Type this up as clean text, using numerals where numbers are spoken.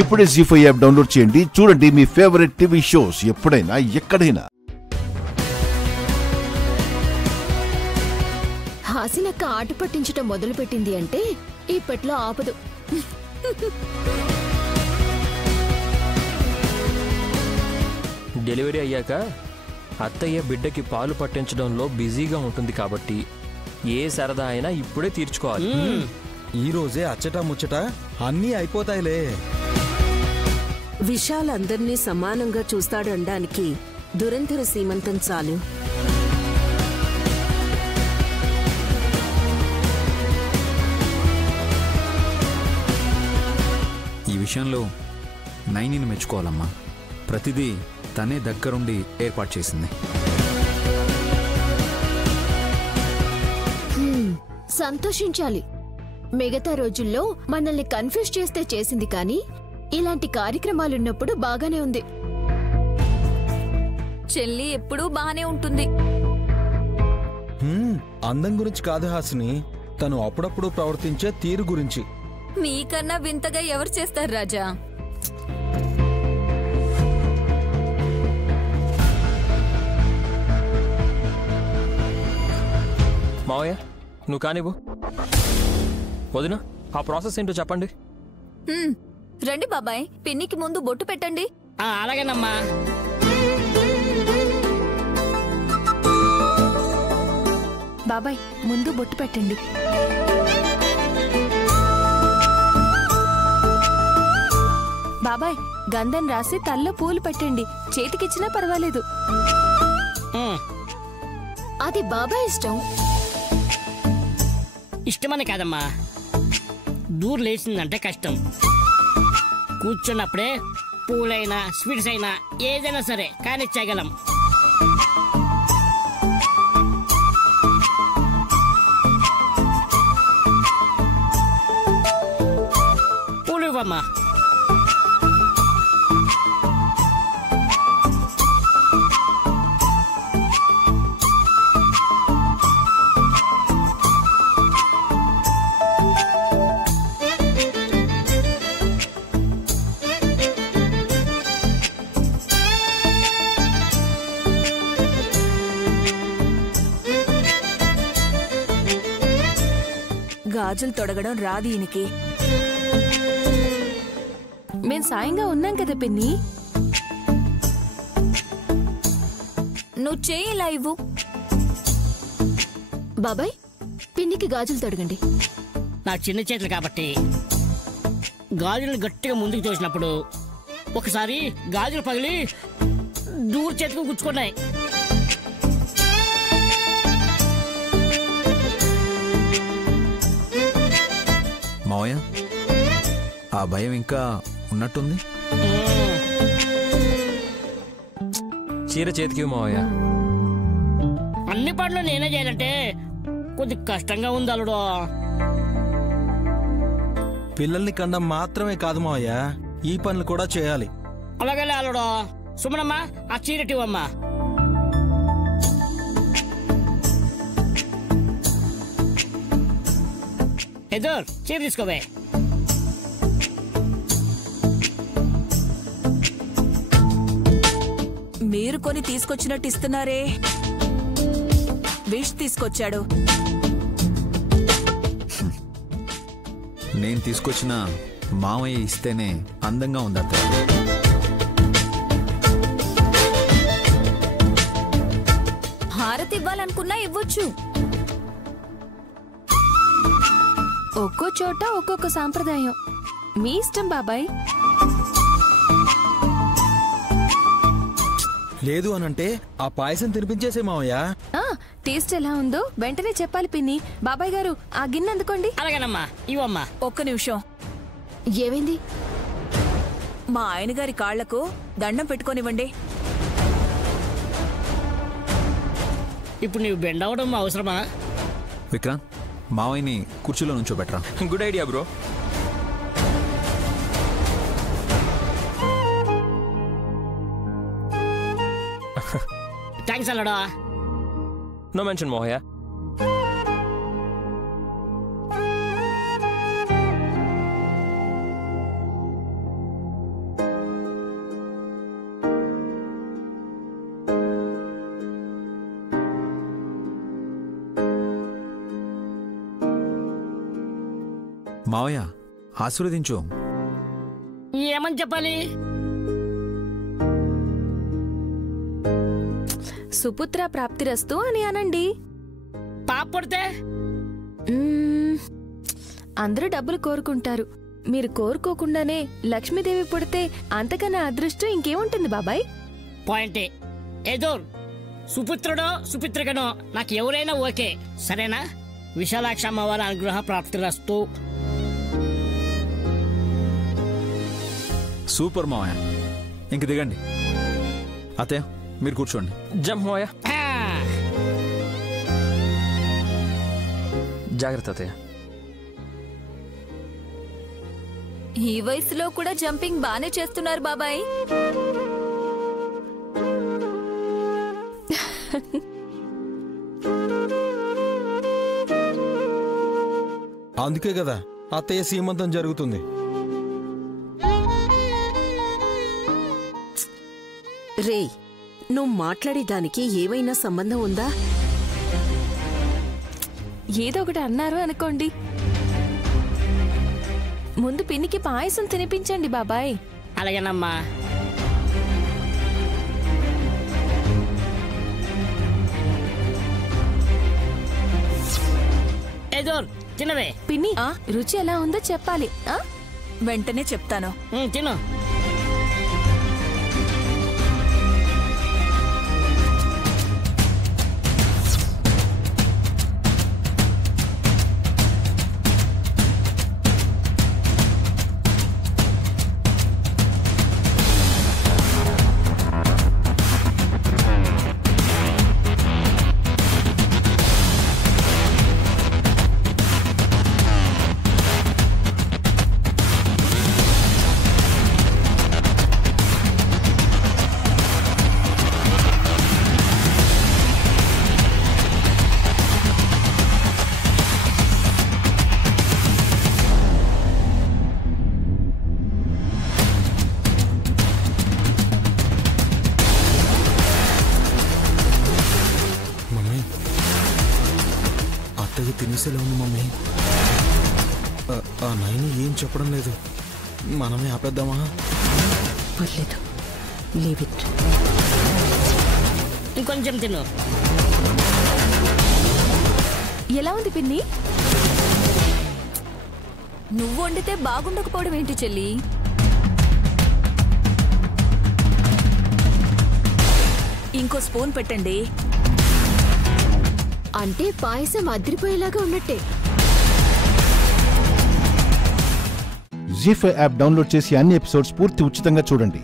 ఇప్పుడే జీ5 app download చేయండి. చూడండి మీ ఫేవరెట్ టీవీ షోస్ ఎప్పుడైనా ఎక్కడైనా. హాసినక్క ఆట పట్టించటం మొదలుపెట్టింది అంటే ఇప్పట్లో ఆపదు. డెలివరీ అయ్యాక అత్తయ్య బిడ్డకి పాలు పట్టించడంలో బిజీగా ఉంటుంది కాబట్టి ఏ సరదా అయినా ఇప్పుడే తీర్చుకోవాలి. ఈ రోజే అచ్చట ముచ్చట అన్నీ అయిపోతాయిలే. విశాల్ అందర్నీ సమానంగా చూస్తాడనడానికి దురంధర సీమంతం చాలు. ఈ విషయంలో నైనిని మెచ్చుకోవాలమ్మా. ప్రతిదీ తనే దగ్గరుండి ఏర్పాటు చేసింది. సంతోషించాలి. మిగతా రోజుల్లో మనల్ని కన్ఫ్యూజ్ చేస్తే చేసింది, కానీ ఇలాంటి కార్యక్రమాలున్నప్పుడు బాగానే ఉంది. చెల్లి ఎప్పుడూ బానే ఉంటుంది. అందం గురించి కాదు హాసిని, తను అప్పుడప్పుడు ప్రవర్తించే తీరు గురించి. మీకన్నా వింతగా ఎవరు చేస్తారు రాజా? మావయ్య నువ్వు కానివ్వు. వదినా ఆ ప్రాసెస్ ఏంటో చెప్పండి. రండి బాబాయ్, పిన్నికి ముందు బొట్టు పెట్టండి. అలాగేనమ్మా. బాబాయ్ ముందు బొట్టు పెట్టండి. బాబాయ్ గంధం రాసి తల్లో పూలు పెట్టండి. చేతికిచ్చినా పర్వాలేదు. అది బాబాయ్ ఇష్టం. ఇష్టమని కాదమ్మా, దూరు లేచిందంటే కష్టం. కూర్చున్నప్పుడే పూలైనా స్వీట్స్ అయినా ఏదైనా సరే కానిచ్చేయగలం. పూలు ఇవ్వమ్మా. గాజులు తొడగడం రాదు ఈయనకి. మేం సాయంగా ఉన్నాం కదా పిన్ని. నువ్వు చేయి ఇలా ఇవ్వు. బాబాయ్ పిన్నికి గాజులు తొడగండి. నాకు చిన్న చేతులు కాబట్టి గాజులను గట్టిగా ముందుకు తోసినప్పుడు ఒకసారి గాజులు పగిలి దూరు చేతికి గుచ్చుకున్నాయి. మావయ్య ఆ భయం ఇంకా ఉన్నట్టుంది. చీర చేతికి మావయ్య. అన్ని పనులు నేనే చేయాలంటే కొద్ది కష్టంగా ఉంది అల్లుడు. పిల్లల్ని కండం మాత్రమే కాదు మావయ్య, ఈ పనులు కూడా చేయాలి. అలాగే అల్లుడు. సుమనమ్మా ఆ చీరటివమ్మా. ఎదురు చీర తీసుకోవే. మీరు కొని తీసుకొచ్చినట్టు ఇస్తున్నారే. విష్ తీసుకొచ్చాడు. నేను తీసుకొచ్చిన మావయ్య ఇస్తేనే అందంగా ఉంది అత్తయ్య. హారతి ఇవ్వాలనుకున్నా ఇవ్వచ్చు. ఒక్కో చోట ఒక్కొక్క సాంప్రదాయం. మీ ఇష్టం బాబాయ్. లేదు అనంటే ఆ పాయసం తినిపించేసే మావయ్య. టేస్ట్ ఎలా ఉందో వెంటనే చెప్పాలి పిన్ని. బాబాయ్ గారు ఆ గిన్నె అందుకోండి. అలాగేనమ్మా ఇవ్వమ్మా. ఒక్క నిమిషం. ఏమైంది? మా ఆయన గారి కాళ్లకు దండం పెట్టుకోనివ్వండి. ఇప్పుడు నీవు బెండ్ అవడం అవసరమా? విక్రాంత్ మావయ్యని కుర్చీలో నుంచోబెట్టరా. Good idea bro. థ్యాంక్స్ అల్లుడు. నో మెన్షన్ మావయ్య. మావయ్య ఆశీర్వదించు. ఏమని చెప్పాలి? సుపుత్ర ప్రాప్తిరస్తు అని అనండి. పాప పుడితే అందరూ డబ్బులు కోరుకుంటారు. మీరు కోరుకోకుండానే లక్ష్మీదేవి పుడితే అంతకన్నా అదృష్టం ఇంకేముంటుంది బాబాయ్? పాయింటే. ఏదో సుపుత్రుడో సుపుత్రికనో నాకు ఎవరైనా ఓకే, సరేనా? విశాలాక్ష అమ్మవారి అనుగ్రహ ప్రాప్తిరస్తు. సూపర్ మావయ్య. ఇంక దిగండి. అత్తయ్య మీరు కూర్చోండి. జంప్ మావయ్య. జాగ్రత్త అత్తయ్య. ఈ వయసులో కూడా జంపింగ్ బానే చేస్తున్నారు బాబాయ్. అందుకే కదా అత్తయ్య సీమంతం జరుగుతుంది. రే, నువ్వు మాట్లాడేదానికి ఏమైనా సంబంధం ఉందా? ఏదో ఒకటి అన్నారు అనుకోండి. ముందు పిన్నికి పాయసం తినిపించండి బాబాయ్. అలాగేనమ్మా. ఏదో తినవే. పిన్ని రుచి ఎలా ఉందో చెప్పాలి. వెంటనే చెప్తాను. తిను. తినేసేలా ఉంది మమ్మీ. ఆ నైని ఏం చెప్పడం లేదు. మనమే ఆపేద్దామా? పర్లేదు, లీవ్ ఇట్. ఇంకొంచెం తిను. ఎలా ఉంది పిన్ని? నువ్వు వండితే బాగుండకపోవడం ఏంటి చెల్లి? ఇంకో స్పూన్ పెట్టండి. అంటే పాయసం అదిరిపోయేలాగా ఉన్నట్టే. జీ5 యాప్ డౌన్లోడ్ చేసి అన్ని ఎపిసోడ్స్ పూర్తి ఉచితంగా చూడండి.